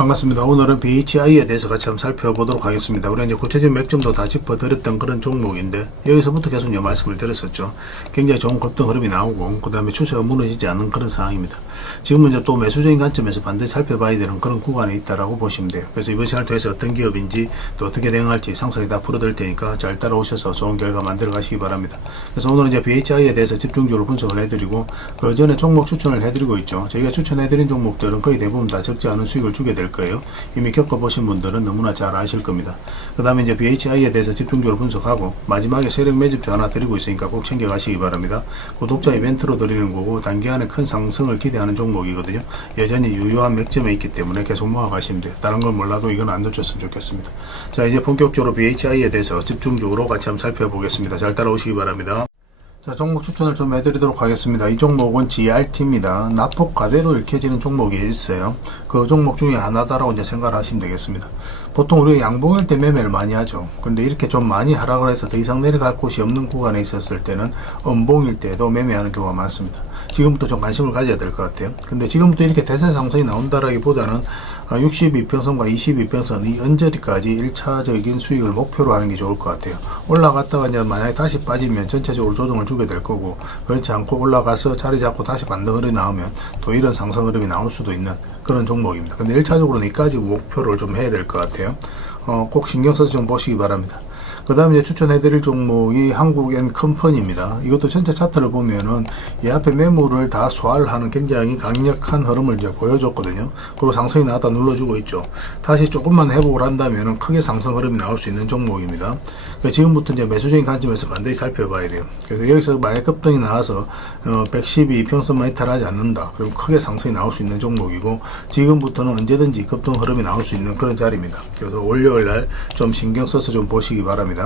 반갑습니다. 오늘은 BHI에 대해서 같이 한번 살펴보도록 하겠습니다. 우리가 이제 구체적인 맥점도 다 짚어드렸던 그런 종목인데, 여기서부터 계속 이제 말씀을 드렸었죠. 굉장히 좋은 급등 흐름이 나오고, 그 다음에 추세가 무너지지 않은 그런 상황입니다. 지금은 이제 또 매수적인 관점에서 반드시 살펴봐야 되는 그런 구간에 있다라고 보시면 돼요. 그래서 이번 시간을 통해서 어떤 기업인지 또 어떻게 대응할지 상세히 다 풀어드릴 테니까 잘 따라오셔서 좋은 결과 만들어 가시기 바랍니다. 그래서 오늘은 이제 BHI에 대해서 집중적으로 분석을 해드리고, 그 전에 종목 추천을 해드리고 있죠. 저희가 추천해드린 종목들은 거의 대부분 다 적지 않은 수익을 주게 될 거예요. 이미 겪어보신 분들은 너무나 잘 아실 겁니다. 그 다음에 이제 BHI에 대해서 집중적으로 분석하고, 마지막에 세력 매집주 하나 드리고 있으니까 꼭 챙겨가시기 바랍니다. 구독자 이벤트로 드리는 거고, 단기간에 큰 상승을 기대하는 종목이거든요. 여전히 유효한 맥점에 있기 때문에 계속 모아가시면 돼요. 다른 건 몰라도 이건 안 놓쳤으면 좋겠습니다. 자, 이제 본격적으로 BHI에 대해서 집중적으로 같이 한번 살펴보겠습니다. 잘 따라오시기 바랍니다. 자, 종목 추천을 좀 해드리도록 하겠습니다. 이 종목은 GRT입니다. 낙폭 가대로 읽혀지는 종목이 있어요. 그 종목 중에 하나다라고 이제 생각을 하시면 되겠습니다. 보통 우리가 양봉일 때 매매를 많이 하죠. 근데 이렇게 좀 많이 하락을 해서 더 이상 내려갈 곳이 없는 구간에 있었을 때는 음봉일 때도 매매하는 경우가 많습니다. 지금부터 좀 관심을 가져야 될 것 같아요. 근데 지금부터 이렇게 대세 상승이 나온다라기보다는 62평선과 22평선 이 언저리까지 1차적인 수익을 목표로 하는 게 좋을 것 같아요. 올라갔다가 이제 만약에 다시 빠지면 전체적으로 조정을 주게 될 거고, 그렇지 않고 올라가서 자리 잡고 다시 반등 흐름이 나오면 또 이런 상승 흐름이 나올 수도 있는 그런 종목입니다. 근데 1차적으로는 이까지 목표를 좀 해야 될 것 같아요. 꼭 신경 써서 좀 보시기 바랍니다. 그 다음에 이제 추천해드릴 종목이 한국엔컴퍼니입니다. 이것도 전체 차트를 보면은 이 앞에 매물을 다 소화를 하는 굉장히 강력한 흐름을 이제 보여줬거든요. 그리고 상승이 나왔다 눌러주고 있죠. 다시 조금만 회복을 한다면은 크게 상승 흐름이 나올 수 있는 종목입니다. 지금부터 이제 매수적인 관점에서 반드시 살펴봐야 돼요. 그래서 여기서 만약 급등이 나와서 112평선만 이탈하지 않는다, 그럼 크게 상승이 나올 수 있는 종목이고, 지금부터는 언제든지 급등 흐름이 나올 수 있는 그런 자리입니다. 그래서 월요일날 좀 신경 써서 좀 보시기 바랍니다.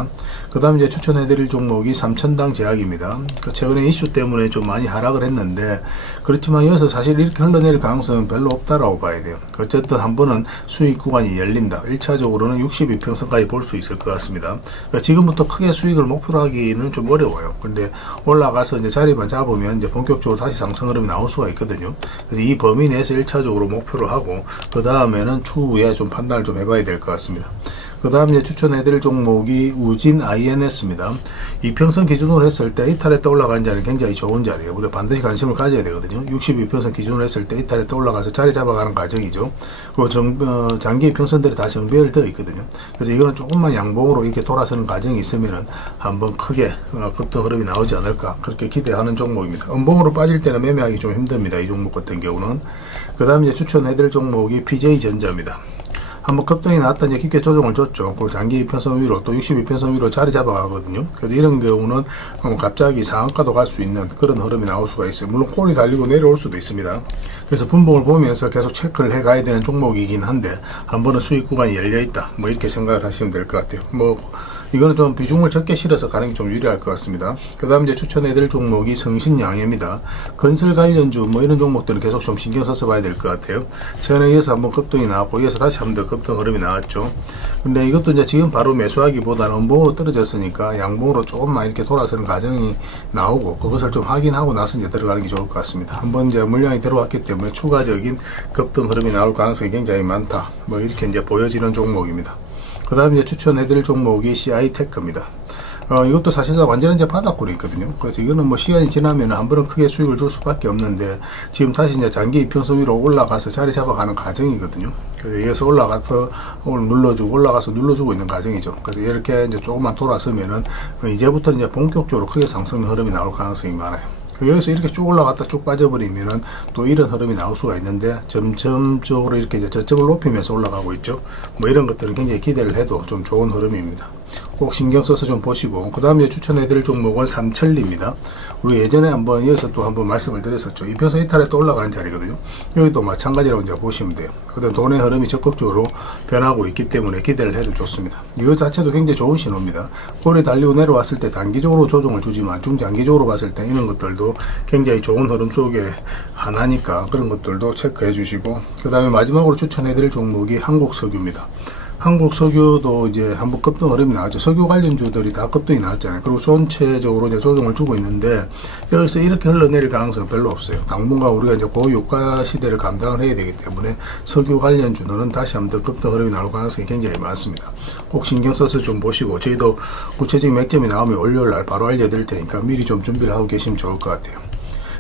그 다음 이제 추천해드릴 종목이 삼천당 제약입니다. 최근에 이슈 때문에 좀 많이 하락을 했는데, 그렇지만 여기서 사실 이렇게 흘러내릴 가능성은 별로 없다라고 봐야 돼요. 어쨌든 한 번은 수익 구간이 열린다. 1차적으로는 62평선까지 볼 수 있을 것 같습니다. 그러니까 지금부터 크게 수익을 목표로 하기는 좀 어려워요. 근데 올라가서 이제 자리만 잡으면 이제 본격적으로 다시 상승 흐름이 나올 수가 있거든요. 그래서 이 범위 내에서 1차적으로 목표를 하고, 그 다음에는 추후에 좀 판단을 좀 해봐야 될 것 같습니다. 그 다음 이제 추천해드릴 종목이 우진 INS입니다. 이평선 기준으로 했을 때 이탈했다 올라가는 자리는 굉장히 좋은 자리예요. 우리가 반드시 관심을 가져야 되거든요. 62평선 기준으로 했을 때 이탈했다 올라가서 자리 잡아가는 과정이죠. 그리고 장기 이평선들이 다 정배열되어 있거든요. 그래서 이거는 조금만 양봉으로 이렇게 돌아서는 과정이 있으면은 한번 크게 급등 흐름이 나오지 않을까, 그렇게 기대하는 종목입니다. 음봉으로 빠질 때는 매매하기 좀 힘듭니다. 이 종목 같은 경우는. 그 다음 이제 추천해드릴 종목이 PJ전자입니다. 한번 급등이 나왔다 이제 깊게 조정을 줬죠. 그리고 장기 2편선 위로 또 62편선 위로 자리 잡아가거든요. 그래서 이런 경우는 갑자기 상한가도 갈 수 있는 그런 흐름이 나올 수가 있어요. 물론 콜이 달리고 내려올 수도 있습니다. 그래서 분봉을 보면서 계속 체크를 해 가야 되는 종목이긴 한데, 한 번은 수익 구간이 열려 있다, 뭐 이렇게 생각을 하시면 될 것 같아요. 이거는 좀 비중을 적게 실어서 가는 게 좀 유리할 것 같습니다. 그 다음 이제 추천해드릴 종목이 성신양해입니다. 건설 관련주 뭐 이런 종목들은 계속 좀 신경 써서 봐야 될 것 같아요. 최근에 이어서 한번 급등이 나왔고, 이어서 다시 한번 더 급등 흐름이 나왔죠. 근데 이것도 이제 지금 바로 매수하기보다는 음봉으로 떨어졌으니까 양봉으로 조금만 이렇게 돌아서는 과정이 나오고, 그것을 좀 확인하고 나서 이제 들어가는 게 좋을 것 같습니다. 한번 이제 물량이 들어왔기 때문에 추가적인 급등 흐름이 나올 가능성이 굉장히 많다, 뭐 이렇게 이제 보여지는 종목입니다. 그 다음 이제 추천해드릴 종목이 CI테크입니다. 이것도 사실상 완전히 이제 바닥골이거든요. 그래서 이거는 뭐 시간이 지나면 한 번은 크게 수익을 줄 수밖에 없는데, 지금 다시 이제 장기 이평선 위로 올라가서 자리 잡아가는 과정이거든요. 그래서 여기서 올라가서 눌러주고 올라가서 눌러주고 있는 과정이죠. 그래서 이렇게 이제 조금만 돌아서면은 이제부터 이제 본격적으로 크게 상승 흐름이 나올 가능성이 많아요. 여기서 이렇게 쭉 올라갔다 쭉 빠져버리면은 또 이런 흐름이 나올 수가 있는데, 점점적으로 이렇게 이제 저점을 높이면서 올라가고 있죠. 뭐 이런 것들은 굉장히 기대를 해도 좀 좋은 흐름입니다. 꼭 신경 써서 좀 보시고, 그 다음에 추천해드릴 종목은 삼천리입니다. 우리 예전에 한번 이어서 또 한번 말씀을 드렸었죠. 이평선 이탈에 또 올라가는 자리거든요. 여기도 마찬가지라고 이제 보시면 돼요. 그다음 돈의 흐름이 적극적으로 변하고 있기 때문에 기대를 해도 좋습니다. 이거 자체도 굉장히 좋은 신호입니다. 콜이 달리고 내려왔을 때 단기적으로 조정을 주지만 중장기적으로 봤을 때 이런 것들도 굉장히 좋은 흐름 속에 하나니까, 그런 것들도 체크해 주시고, 그 다음에 마지막으로 추천해드릴 종목이 한국석유입니다. 한국 석유도 이제 한번 급등 흐름이 나왔죠. 석유 관련주들이 다 급등이 나왔잖아요. 그리고 전체적으로 이제 조정을 주고 있는데 여기서 이렇게 흘러내릴 가능성은 별로 없어요. 당분간 우리가 이제 고유가 시대를 감당을 해야 되기 때문에 석유 관련주들은 다시 한번 더 급등 흐름이 나올 가능성이 굉장히 많습니다. 꼭 신경 써서 좀 보시고 저희도 구체적인 맥점이 나오면 월요일날 바로 알려드릴 테니까 미리 좀 준비를 하고 계시면 좋을 것 같아요.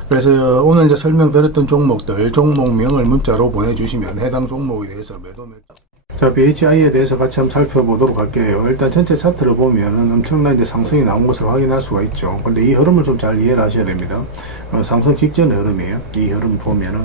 그래서 오늘 이제 설명드렸던 종목들 종목명을 문자로 보내주시면 해당 종목에 대해서 매도 맥점. 자, BHI에 대해서 같이 한번 살펴보도록 할게요. 일단 전체 차트를 보면은 엄청난 이제 상승이 나온 것을 확인할 수가 있죠. 근데 이 흐름을 좀 잘 이해를 하셔야 됩니다. 상승 직전의 흐름이에요. 이 흐름 보면은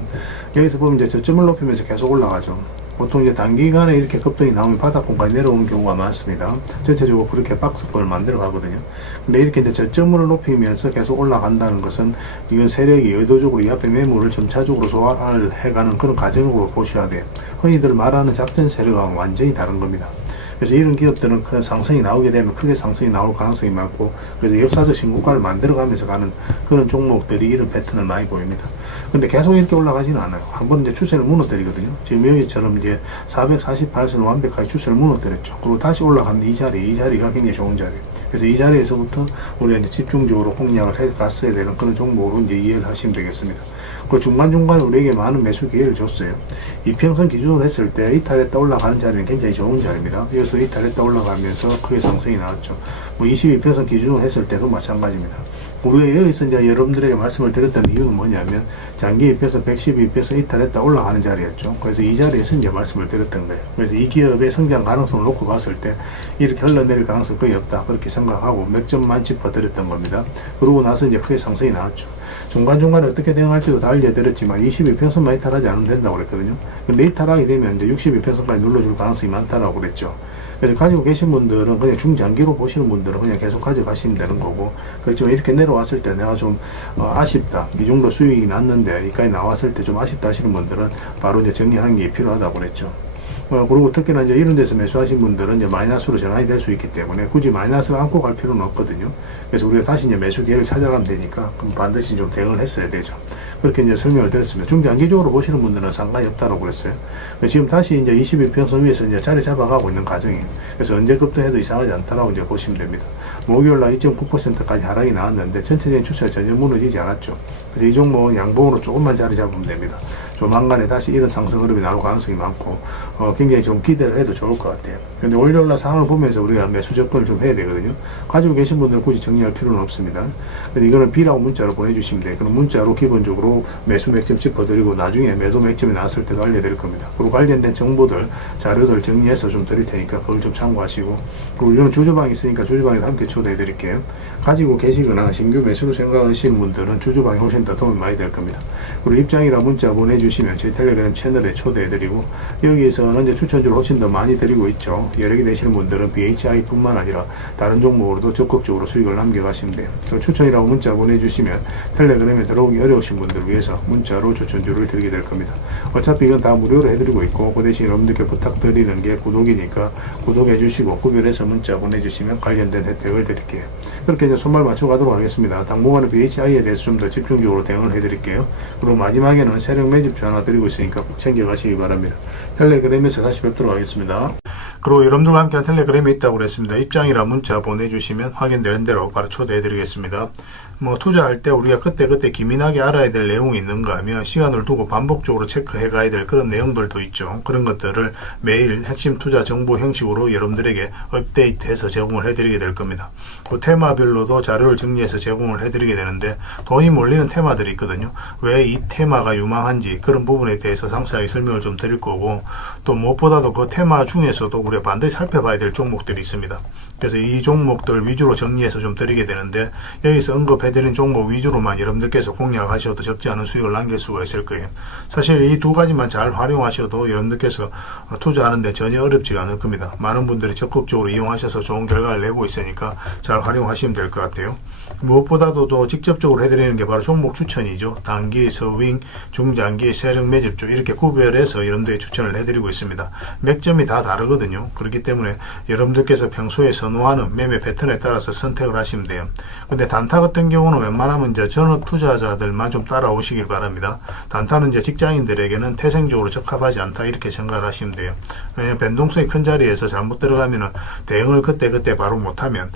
여기서 보면 이제 저점을 높이면서 계속 올라가죠. 보통 이제 단기간에 이렇게 급등이 나오면 바닥권까지 내려오는 경우가 많습니다. 전체적으로 그렇게 박스권을 만들어 가거든요. 근데 이렇게 이제 저점을 높이면서 계속 올라간다는 것은 이건 세력이 의도적으로 이 앞에 매물을 점차적으로 소화를 해가는 그런 과정으로 보셔야 돼요. 흔히들 말하는 작전 세력과는 완전히 다른 겁니다. 그래서 이런 기업들은 큰 상승이 나오게 되면 크게 상승이 나올 가능성이 많고, 그래서 역사적 신고가를 만들어가면서 가는 그런 종목들이 이런 패턴을 많이 보입니다. 근데 계속 이렇게 올라가지는 않아요. 한번 이제 추세를 무너뜨리거든요. 지금 여기처럼 이제 448선을 완벽하게 추세를 무너뜨렸죠. 그리고 다시 올라가는 이 자리가 굉장히 좋은 자리예요. 그래서 이 자리에서부터 우리가 이제 집중적으로 공략을 해 갔어야 되는 그런 종목으로 이제 이해를 하시면 되겠습니다. 그 중간중간에 우리에게 많은 매수 기회를 줬어요. 이평선 기준으로 했을 때 이탈했다 올라가는 자리는 굉장히 좋은 자리입니다. 여기서 이탈했다 올라가면서 크게 상승이 나왔죠. 뭐 22평선 기준으로 했을 때도 마찬가지입니다. 우리가 여기서 이제 여러분들에게 말씀을 드렸던 이유는 뭐냐면 장기 입혀서 112입혀서 이탈했다 올라가는 자리였죠. 그래서 이 자리에서 이제 말씀을 드렸던 거예요. 그래서 이 기업의 성장 가능성을 놓고 봤을 때 이렇게 흘러내릴 가능성이 거의 없다 그렇게 생각하고 몇 점만 짚어드렸던 겁니다. 그러고 나서 이제 크게 상승이 나왔죠. 중간중간에 어떻게 대응할지도 다 알려드렸지만 21평선만 이탈하지 않으면 된다고 그랬거든요. 근데 이탈하게 되면 이제 62평선까지 눌러줄 가능성이 많다라고 그랬죠. 그래서 가지고 계신 분들은 그냥 중장기로 보시는 분들은 그냥 계속 가져가시면 되는 거고, 그렇지만 이렇게 내려왔을 때 내가 좀 아쉽다, 이 정도 수익이 났는데 여기까지 나왔을 때 좀 아쉽다 하시는 분들은 바로 이제 정리하는 게 필요하다고 그랬죠. 그리고 특히나 이제 이런 데서 매수하신 분들은 이제 마이너스로 전환이 될 수 있기 때문에 굳이 마이너스를 안고 갈 필요는 없거든요. 그래서 우리가 다시 이제 매수 기회를 찾아가면 되니까 그럼 반드시 좀 대응을 했어야 되죠. 그렇게 이제 설명을 드렸습니다. 중장기적으로 보시는 분들은 상관이 없다고 그랬어요. 지금 다시 이제 22평선 위에서 이제 자리 잡아가고 있는 과정이에요. 그래서 언제 급등해도 이상하지 않다라고 이제 보시면 됩니다. 목요일날 2.9%까지 하락이 나왔는데 전체적인 추세가 전혀 무너지지 않았죠. 그래서 이 종목은 양봉으로 조금만 자리 잡으면 됩니다. 조만간에 다시 이런 상승 흐름이 나올 가능성이 많고 굉장히 좀 기대를 해도 좋을 것 같아요. 근데 월요일날 상황을 보면서 우리가 매수 접근을 좀 해야 되거든요. 가지고 계신 분들은 굳이 정리할 필요는 없습니다. 근데 이거는 B라고 문자로 보내주시면 돼요. 그럼 문자로 기본적으로 매수 맥점 짚어드리고 나중에 매도 맥점이 나왔을 때도 알려드릴 겁니다. 그리고 관련된 정보들, 자료들 정리해서 좀 드릴 테니까 그걸 좀 참고하시고, 그리고 이거는 주주방이 있으니까 주주방에도 함께 초대해 드릴게요. 가지고 계시거나 신규 매수를 생각하시는 분들은 주주방이 훨씬 더 도움이 많이 될 겁니다. 그리고 입장이라 문자 보내주시면 저희 텔레그램 채널에 초대해드리고, 여기에서는 이제 추천주를 훨씬 더 많이 드리고 있죠. 여력이 되시는 분들은 BHI 뿐만 아니라 다른 종목으로도 적극적으로 수익을 남겨가시면 돼요. 추천이라고 문자 보내주시면 텔레그램에 들어오기 어려우신 분들을 위해서 문자로 추천주를 드리게 될 겁니다. 어차피 이건 다 무료로 해드리고 있고, 그 대신 여러분들께 부탁드리는 게 구독이니까 구독해주시고 구별해서 문자 보내주시면 관련된 혜택을 드릴게요. 그렇게 이제 손발 맞춰가도록 하겠습니다. 당분간은 BHI에 대해서 좀 더 집중적으로 대응을 해드릴게요. 그리고 마지막에는 세력 매집주 하나 드리고 있으니까 꼭 챙겨가시기 바랍니다. 텔레그램에서 다시 뵙도록 하겠습니다. 그리고 여러분들과 함께 텔레그램에 있다고 그랬습니다. 입장이라 문자 보내주시면 확인되는 대로 바로 초대해드리겠습니다. 뭐 투자할 때 우리가 그때그때 기민하게 알아야 될 내용이 있는가 하면 시간을 두고 반복적으로 체크해 가야 될 그런 내용들도 있죠. 그런 것들을 매일 핵심 투자 정보 형식으로 여러분들에게 업데이트해서 제공을 해드리게 될 겁니다. 그 테마별로도 자료를 정리해서 제공을 해드리게 되는데 돈이 몰리는 테마들이 있거든요. 왜 이 테마가 유망한지 그런 부분에 대해서 상세하게 설명을 좀 드릴 거고, 또 무엇보다도 그 테마 중에서도 우리가 반드시 살펴봐야 될 종목들이 있습니다. 그래서 이 종목들 위주로 정리해서 좀 드리게 되는데, 여기서 언급해드린 종목 위주로만 여러분들께서 공략하셔도 적지 않은 수익을 남길 수가 있을 거예요. 사실 이 두 가지만 잘 활용하셔도 여러분들께서 투자하는데 전혀 어렵지가 않을 겁니다. 많은 분들이 적극적으로 이용하셔서 좋은 결과를 내고 있으니까 잘 활용하시면 될 것 같아요. 무엇보다도 또 직접적으로 해드리는 게 바로 종목 추천이죠. 단기, 서윙, 중장기, 세력 매집주 이렇게 구별해서 여러분들에게 추천을 해드리고 있습니다. 맥점이 다 다르거든요. 그렇기 때문에 여러분들께서 평소에 선호하는 매매 패턴에 따라서 선택을 하시면 돼요. 근데 단타 같은 경우 경우는 웬만하면 이제 전업 투자자들만 좀 따라오시길 바랍니다. 단타는 이제 직장인들에게는 태생적으로 적합하지 않다 이렇게 생각을 하시면 돼요. 왜냐하면 변동성이 큰 자리에서 잘못 들어가면은 대응을 그때 바로 못하면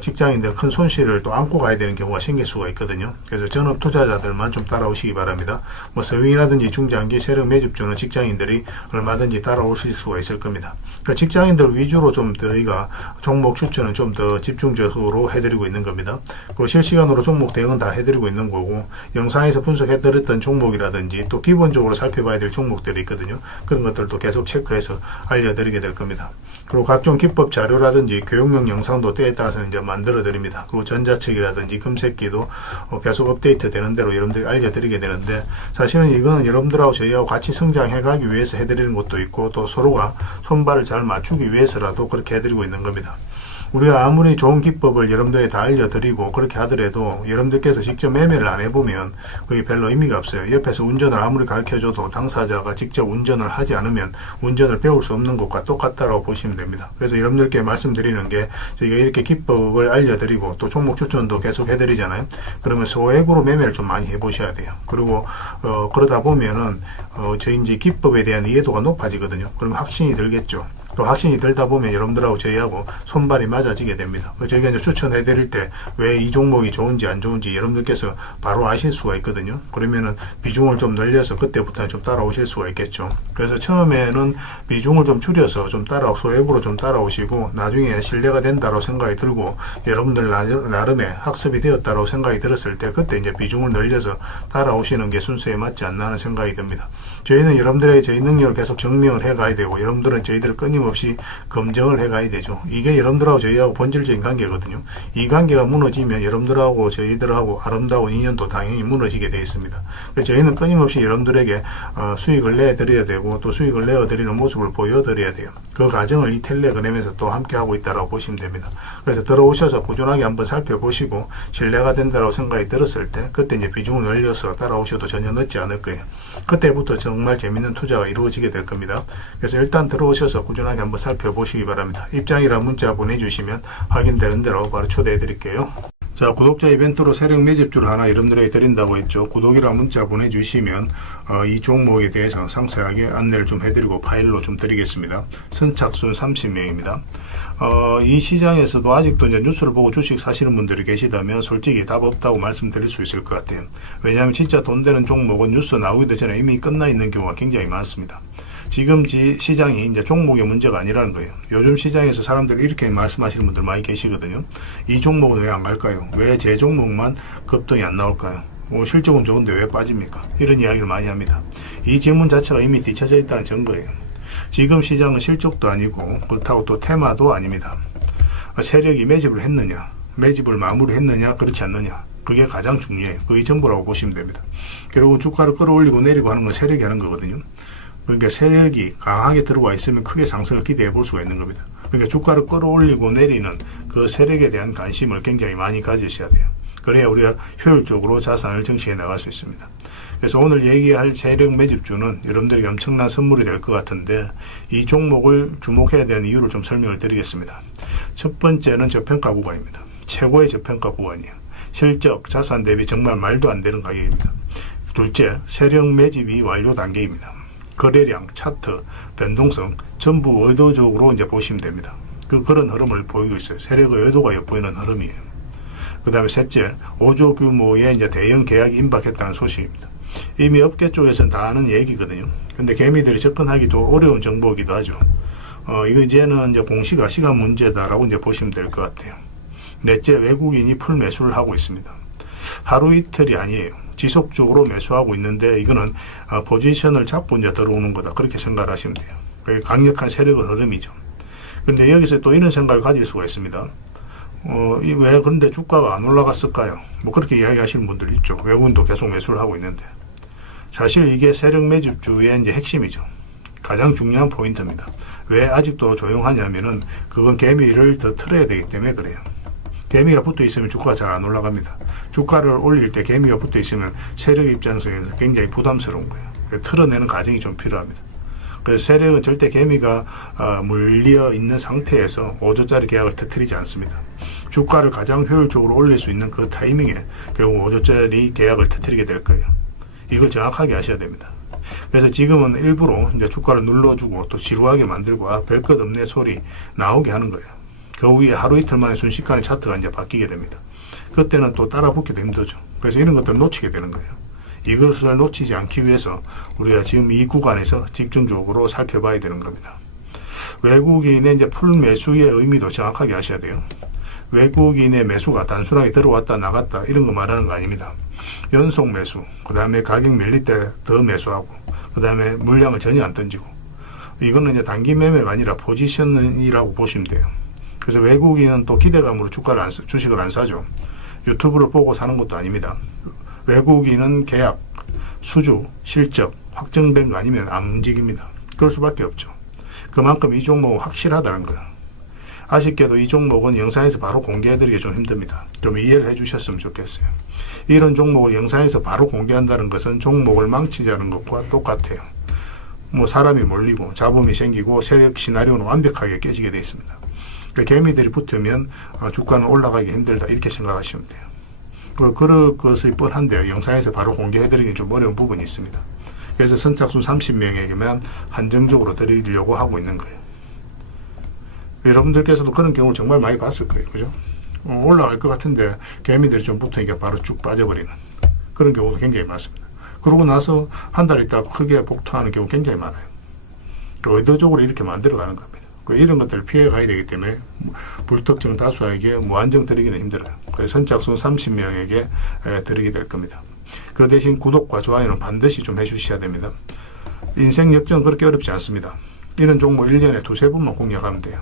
직장인들 큰 손실을 또 안고 가야 되는 경우가 생길 수가 있거든요. 그래서 전업 투자자들만 좀 따라오시기 바랍니다. 뭐 서윙이라든지 중장기 세력 매집주는 직장인들이 얼마든지 따라오실 수가 있을 겁니다. 그러니까 직장인들 위주로 좀 저희가 종목 추천은 좀 더 집중적으로 해드리고 있는 겁니다. 그리고 실시간으로 종목 대응은 다 해드리고 있는 거고, 영상에서 분석해드렸던 종목이라든지 또 기본적으로 살펴봐야 될 종목들이 있거든요. 그런 것들도 계속 체크해서 알려드리게 될 겁니다. 그리고 각종 기법 자료라든지 교육용 영상도 때에 따라서 이제 만들어 드립니다. 그리고 전자책이라든지 금색기도 계속 업데이트 되는 대로 여러분들이 알려드리게 되는데, 사실은 이거는 여러분들하고 저희하고 같이 성장해 가기 위해서 해드리는 것도 있고, 또 서로가 손발을 잘 맞추기 위해서라도 그렇게 해드리고 있는 겁니다. 우리가 아무리 좋은 기법을 여러분들이 다 알려드리고 그렇게 하더라도 여러분들께서 직접 매매를 안 해보면 그게 별로 의미가 없어요. 옆에서 운전을 아무리 가르쳐줘도 당사자가 직접 운전을 하지 않으면 운전을 배울 수 없는 것과 똑같다라고 보시면 됩니다. 그래서 여러분들께 말씀드리는 게, 저희가 이렇게 기법을 알려드리고 또 종목 추천도 계속 해드리잖아요. 그러면 소액으로 매매를 좀 많이 해보셔야 돼요. 그리고 그러다 보면은 저희 이제 기법에 대한 이해도가 높아지거든요. 그러면 확신이 들겠죠. 또 확신이 들다 보면 여러분들하고 저희하고 손발이 맞아지게 됩니다. 저희가 이제 추천해 드릴 때 왜 이 종목이 좋은지 안 좋은지 여러분들께서 바로 아실 수가 있거든요. 그러면은 비중을 좀 늘려서 그때부터는 좀 따라오실 수가 있겠죠. 그래서 처음에는 비중을 좀 줄여서 좀 소액으로 좀 따라오시고, 나중에 신뢰가 된다고 생각이 들고 여러분들 나름의 학습이 되었다고 생각이 들었을 때 그때 이제 비중을 늘려서 따라오시는 게 순서에 맞지 않나 하는 생각이 듭니다. 저희는 여러분들에게 저희 능력을 계속 증명을 해 가야 되고, 여러분들은 저희들을 끊임없이 검증을 해 가야 되죠. 이게 여러분들하고 저희하고 본질적인 관계거든요. 이 관계가 무너지면 여러분들하고 저희들하고 아름다운 인연도 당연히 무너지게 되어 있습니다. 그래서 저희는 끊임없이 여러분들에게 수익을 내드려야 되고, 또 수익을 내어드리는 모습을 보여드려야 돼요. 그 과정을 이 텔레그램에서 또 함께 하고 있다고 보시면 됩니다. 그래서 들어오셔서 꾸준하게 한번 살펴보시고 신뢰가 된다고 생각이 들었을 때 그때 이제 비중을 늘려서 따라오셔도 전혀 늦지 않을 거예요. 그때부터 정말 재밌는 투자가 이루어지게 될 겁니다. 그래서 일단 들어오셔서 꾸준하게 한번 살펴보시기 바랍니다. 입장이라 문자 보내주시면 확인되는 대로 바로 초대해 드릴게요. 자, 구독자 이벤트로 세력 매집주를 하나 여러분들에게 드린다고 했죠. 구독이랑 문자 보내주시면 이 종목에 대해서 상세하게 안내를 좀 해드리고 파일로 좀 드리겠습니다. 선착순 30명입니다. 이 시장에서도 아직도 이제 뉴스를 보고 주식 사시는 분들이 계시다면 솔직히 답 없다고 말씀드릴 수 있을 것 같아요. 왜냐하면 진짜 돈 되는 종목은 뉴스 나오기도 전에 이미 끝나 있는 경우가 굉장히 많습니다. 지금 시장이 이제 종목의 문제가 아니라는 거예요. 요즘 시장에서 사람들이 이렇게 말씀하시는 분들 많이 계시거든요. 이 종목은 왜 안 갈까요? 왜 제 종목만 급등이 안 나올까요? 실적은 좋은데 왜 빠집니까? 이런 이야기를 많이 합니다. 이 질문 자체가 이미 뒤쳐져 있다는 증거예요. 지금 시장은 실적도 아니고 그렇다고 또 테마도 아닙니다. 세력이 매집을 했느냐, 매집을 마무리했느냐, 그렇지 않느냐, 그게 가장 중요해요. 그게 전부라고 보시면 됩니다. 결국은 주가를 끌어올리고 내리고 하는 건 세력이 하는 거거든요. 그러니까 세력이 강하게 들어와 있으면 크게 상승을 기대해 볼 수가 있는 겁니다. 그러니까 주가를 끌어올리고 내리는 그 세력에 대한 관심을 굉장히 많이 가지셔야 돼요. 그래야 우리가 효율적으로 자산을 증식해 나갈 수 있습니다. 그래서 오늘 얘기할 세력 매집주는 여러분들에게 엄청난 선물이 될 것 같은데, 이 종목을 주목해야 되는 이유를 좀 설명을 드리겠습니다. 첫 번째는 저평가 구간입니다. 최고의 저평가 구간이에요. 실적, 자산 대비 정말 말도 안 되는 가격입니다. 둘째, 세력 매집이 완료 단계입니다. 거래량, 차트, 변동성 전부 의도적으로 이제 보시면 됩니다. 그런 흐름을 보이고 있어요. 세력의 의도가 엿보이는 흐름이에요. 그 다음에 셋째, 5조 규모의 이제 대형 계약이 임박했다는 소식입니다. 이미 업계 쪽에서는 다 아는 얘기거든요. 근데 개미들이 접근하기도 어려운 정보이기도 하죠. 이거 이제는 이제 공시가 시간 문제다라고 이제 보시면 될 것 같아요. 넷째, 외국인이 풀 매수를 하고 있습니다. 하루 이틀이 아니에요. 지속적으로 매수하고 있는데 이거는 포지션을 잡고 이제 들어오는 거다, 그렇게 생각을 하시면 돼요. 그게 강력한 세력의 흐름이죠. 그런데 여기서 또 이런 생각을 가질 수가 있습니다. 왜 그런데 주가가 안 올라갔을까요? 뭐 그렇게 이야기하시는 분들 있죠. 외국인도 계속 매수를 하고 있는데, 사실 이게 세력 매집주의 이제 핵심이죠. 가장 중요한 포인트입니다. 왜 아직도 조용하냐면은 그건 개미를 더 틀어야 되기 때문에 그래요. 개미가 붙어 있으면 주가가 잘 안 올라갑니다. 주가를 올릴 때 개미가 붙어 있으면 세력 입장에서 굉장히 부담스러운 거예요. 틀어내는 과정이 좀 필요합니다. 그래서 세력은 절대 개미가 물려 있는 상태에서 5조짜리 계약을 터뜨리지 않습니다. 주가를 가장 효율적으로 올릴 수 있는 그 타이밍에 결국 5조짜리 계약을 터뜨리게 될 거예요. 이걸 정확하게 아셔야 됩니다. 그래서 지금은 일부러 이제 주가를 눌러주고 또 지루하게 만들고 별 것 없네 소리 나오게 하는 거예요. 그 후에 하루 이틀 만에 순식간에 차트가 이제 바뀌게 됩니다. 그때는 또 따라 붙기도 힘들죠. 그래서 이런 것들을 놓치게 되는 거예요. 이것을 놓치지 않기 위해서 우리가 지금 이 구간에서 집중적으로 살펴봐야 되는 겁니다. 외국인의 이제 풀 매수의 의미도 정확하게 아셔야 돼요. 외국인의 매수가 단순하게 들어왔다 나갔다 이런 거 말하는 거 아닙니다. 연속 매수, 그 다음에 가격 밀릴 때 더 매수하고, 그 다음에 물량을 전혀 안 던지고, 이거는 이제 단기 매매가 아니라 포지션이라고 보시면 돼요. 그래서 외국인은 또 기대감으로 주식을 안 사죠. 유튜브를 보고 사는 것도 아닙니다. 외국인은 계약, 수주, 실적 확정된 거 아니면 안 움직입니다. 그럴 수밖에 없죠. 그만큼 이 종목은 확실하다는 거예요. 아쉽게도 이 종목은 영상에서 바로 공개해드리기 좀 힘듭니다. 좀 이해를 해주셨으면 좋겠어요. 이런 종목을 영상에서 바로 공개한다는 것은 종목을 망치자는 것과 똑같아요. 뭐 사람이 몰리고 잡음이 생기고 세력 시나리오는 완벽하게 깨지게 되어 있습니다. 그러니까 개미들이 붙으면 주가는 올라가기 힘들다 이렇게 생각하시면 돼요. 그럴 것이 뻔한데요. 영상에서 바로 공개해드리기 좀 어려운 부분이 있습니다. 그래서 선착순 30명에게만 한정적으로 드리려고 하고 있는 거예요. 여러분들께서도 그런 경우를 정말 많이 봤을 거예요. 그죠? 올라갈 것 같은데 개미들이 좀 붙으니까 바로 쭉 빠져버리는 그런 경우도 굉장히 많습니다. 그러고 나서 한 달 있다가 크게 복토하는 경우 굉장히 많아요. 의도적으로 이렇게 만들어가는 겁니다. 이런 것들을 피해 가야 되기 때문에 불특정 다수에게 무한정 드리기는 힘들어요. 그래서 선착순 30명에게 드리게 될 겁니다. 그 대신 구독과 좋아요는 반드시 좀 해주셔야 됩니다. 인생 역전은 그렇게 어렵지 않습니다. 이런 종목 1년에 두세 번만 공략하면 돼요.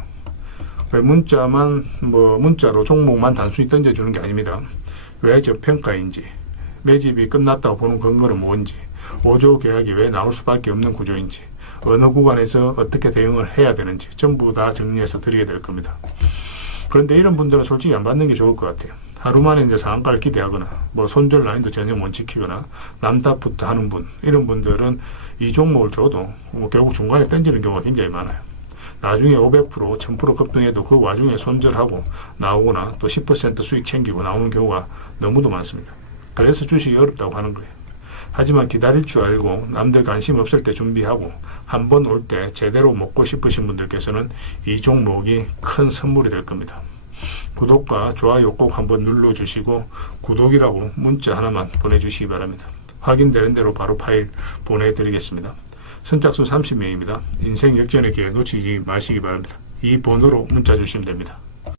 문자로 종목만 단순히 던져주는 게 아닙니다. 왜 저평가인지, 매집이 끝났다고 보는 근거는 뭔지, 5조 계약이 왜 나올 수밖에 없는 구조인지, 어느 구간에서 어떻게 대응을 해야 되는지 전부 다 정리해서 드리게 될 겁니다. 그런데 이런 분들은 솔직히 안 받는 게 좋을 것 같아요. 하루 만에 이제 상한가를 기대하거나, 손절 라인도 전혀 못 지키거나, 남답부터 하는 분, 이런 분들은 이 종목을 줘도 결국 중간에 던지는 경우가 굉장히 많아요. 나중에 500%, 1000% 급등해도 그 와중에 손절하고 나오거나 또 10% 수익 챙기고 나오는 경우가 너무도 많습니다. 그래서 주식이 어렵다고 하는 거예요. 하지만 기다릴 줄 알고 남들 관심 없을 때 준비하고 한 번 올 때 제대로 먹고 싶으신 분들께서는 이 종목이 큰 선물이 될 겁니다. 구독과 좋아요 꼭 한번 눌러주시고 구독이라고 문자 하나만 보내주시기 바랍니다. 확인되는 대로 바로 파일 보내드리겠습니다. 선착순 30명입니다. 인생 역전의 기회 놓치지 마시기 바랍니다. 이 번호로 문자 주시면 됩니다.